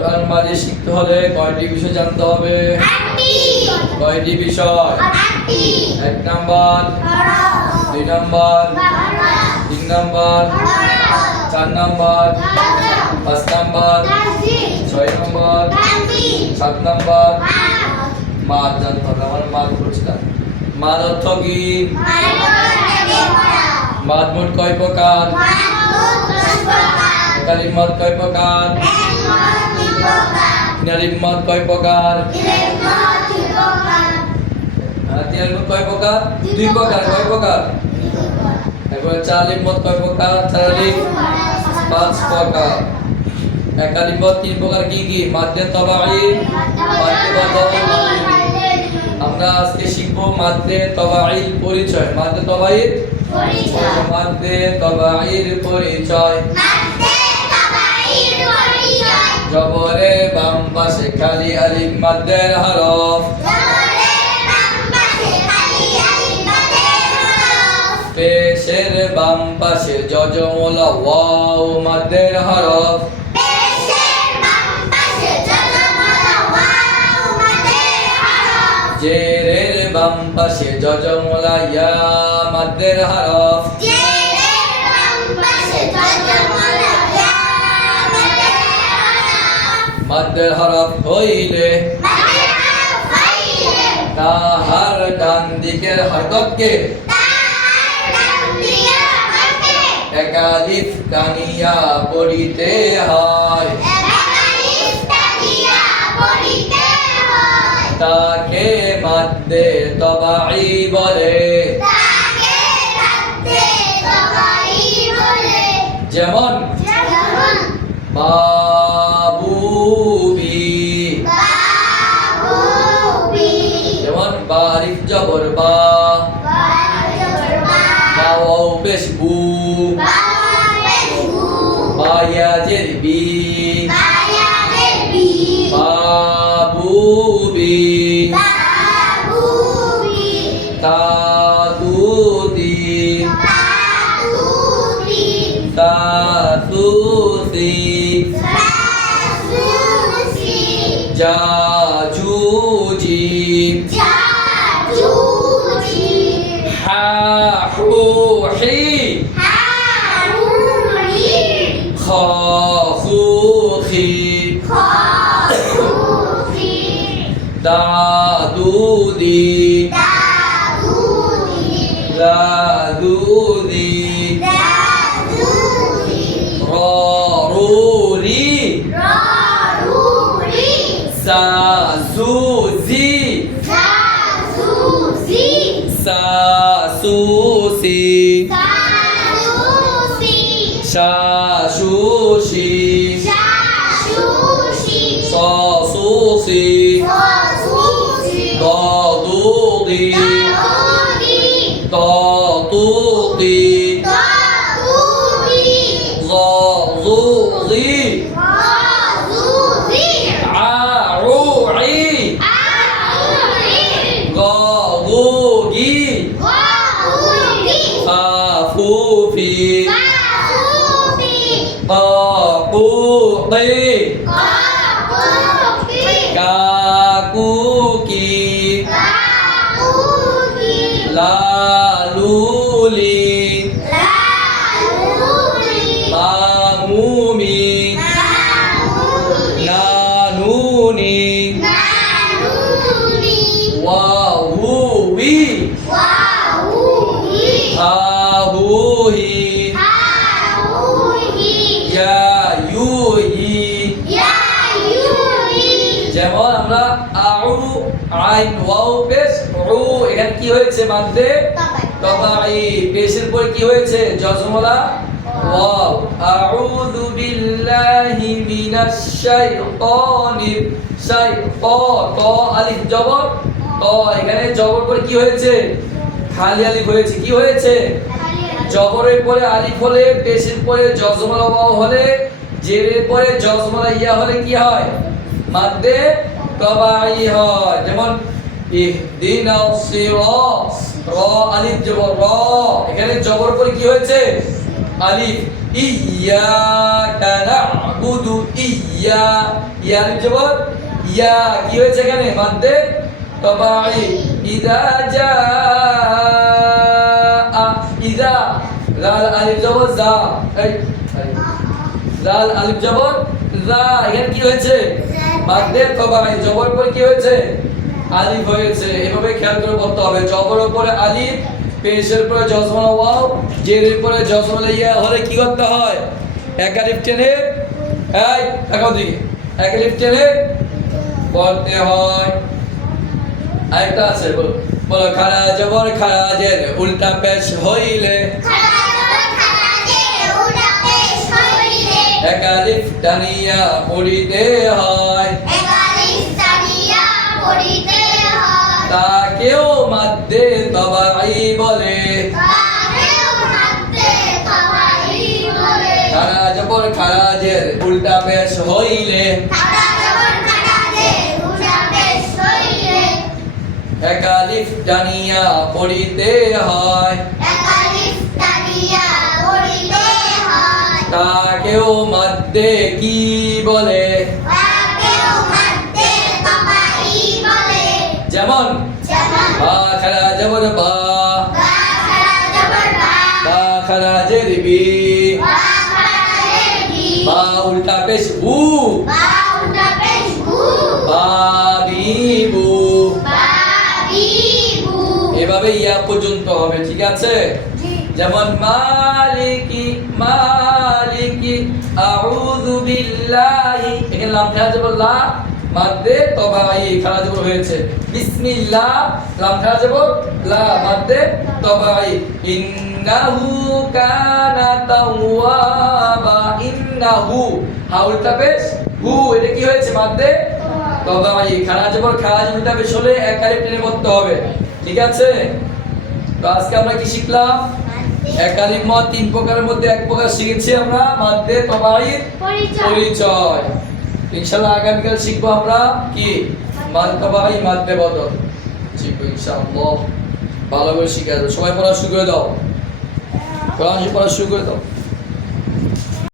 কোরআন মাজিদ শিখতে হলে কয়টি বিষয় জানতে হবে? কয়টি বিষয়? 1 number, 2 number, 3 number, 4 number, 5 number, 6 number, 7 number. মাদ জানতে হবে। আমার মাদ পড়ছি না। মাদ অর্থ কি? মাদ মোট কয় প্রকার? কালিম মাদ কয় প্রকার? নালিম মাদ কয় প্রকার? তিন কয় প্রকার? 2 প্রকার। কয় প্রকার? এরপরে চালিম মাদ কয় প্রকার? চালিম 5 প্রকার। কালিম মাদ 3 প্রকার কি কি? মাদ্দে তবাঈ, মাদ্দে বদল। আমরা আজকে শিখব মাদ্দে তবাঈর পরিচয়। মাদ্দে তবাঈর পরিচয়। মাদ্দে তবাঈর পরিচয়। জবরে বাম পাশে খালি আলিফ মাদ্দের হরফ। পেশের বাম পাশে যজমলা ওয়াও মাদ্দের হরফ। জেরের বাম পাশে যজমলা ইয়া মাদ্দের হরফ। মাদ্দের হরফ হইলে তাহার ডান দিকের হরকতকে একালিফ টানিয়া পড়িতে হয়। তাকে মাদ্দে তবাঈ বলে। যেমন বাবুবি, যেমন বারিফ জবর বা, বাওয়াও পেশ বু, বায়াজের বি, বাবুবি। তাতুদি, তাতুসি, জাজুজি, হাহুহি, খাখুখি, দাদুদি, দাদুদি, ররুরি, সাসুজি, সাসুসি, শাশুশি, সাসুসি, দাদুদি, দাদুদি, জাজুজি, আরুই, গাগুগি, খাফুফি, কাকুকি, কাকুকি, লালুলি, মামুমি, নানুনি, ওয়াহুবি, হাহুহি, ইয়ায়ুহি। যেমন আমরা আউ, আইন, ওয়াও পেশ, উ, এখানে কি হয়েছে? মাদ্দে তবাঈ। পেশের পরে কি হয়েছে? যজমলা ওয়াও। আউযু বিল্লাহি মিনাশ শাইতানির ত আলিফ জবর ত। এখানে জবর পরে কি হয়েছে? খালি আলিফ হয়েছে। কি হয়েছে? জবরের পরে আলিফ হলে, পেশের পরে যজমলা ওয়াও হলে, জেরের পরে যজমলা ইয়া হলে কি হয়? মাদ্দে তবাঈ হয়। যেমন ইহদিনাস সিরাত, র আলিফ জবর র, এখানে জবর পরে কি হয়েছে? আলিফ। ইয়াকা না'বুদু ইয়া আলিফ জবর ইয়া কি হয়েছে এখানে মাদ্দে তবাঈ ইযা জাআ ইযা লাল আলিফ জবর জা এই লাল আলিফ জবর জা এখানে কি হয়েছে মাদ্দে তবাঈ জবর পর কি হয়েছে আলিফ হয়েছে এভাবে খেয়াল করে পড়তে হবে জবরের উপরে আলিফ পেশের পরে জজমা ওয়াও জেরের পরে জজমা ইয়া হলে কি করতে হয় এক আলিফ টেনে এই তাকাও দিকে এক আলিফ টেনে পড়তে হয় আরেকটা আছে বলো বলো খারা জবর খারা জের উল্টা পেশ হইলে এক আলিফ টানিয়া পড়িতে হয় তাকেও মাদ্দে তবাঈ বলে খারা জবর খারা জের উল্টা পেশ হইলে এক আলিফ টানিয়া পড়িতে হয় তাকেও মাদ্দে কি বলে যেমন বা খারা জবর বা বা খারা জের বি বা উল্টা পেশ বু বা বি বু এভাবে ইয়া পর্যন্ত হবে ঠিক আছে যেমন মালিকি মালিকি আউযু বিল্লাহি এখানে লাম খারা জবর লা মাদ্দে তবাঈ খারা জবর হয়েছে বিসমিল্লাহ লাম খারা জবর লা মাদ্দে তবাঈ ইন্নাহু কানা তাওয়াবা ইন্নাহু হা উল্টা পেশ হু এটা কি হয়েছে মাদ্দে তবাঈ খারা জবর খারা উল্টা পেশ হলে এক আলিফ টেনে পড়তে হবে ঠিক আছে তো আজকে আমরা কি শিখলাম এক আলিফ মদ তিন প্রকারের মধ্যে এক প্রকার শিখেছি আমরা মাদ্দে তবাঈর পরিচয় ইনশাআল্লাহ আগামীকাল শিখবো আমরা কি মাদ তবাঈ মাদ্দে বদল শিখবো ইনশাআল্লাহ ভালো করে শিখে সবাই পড়া শুরু করে দাও পড়া শুরু করে দাও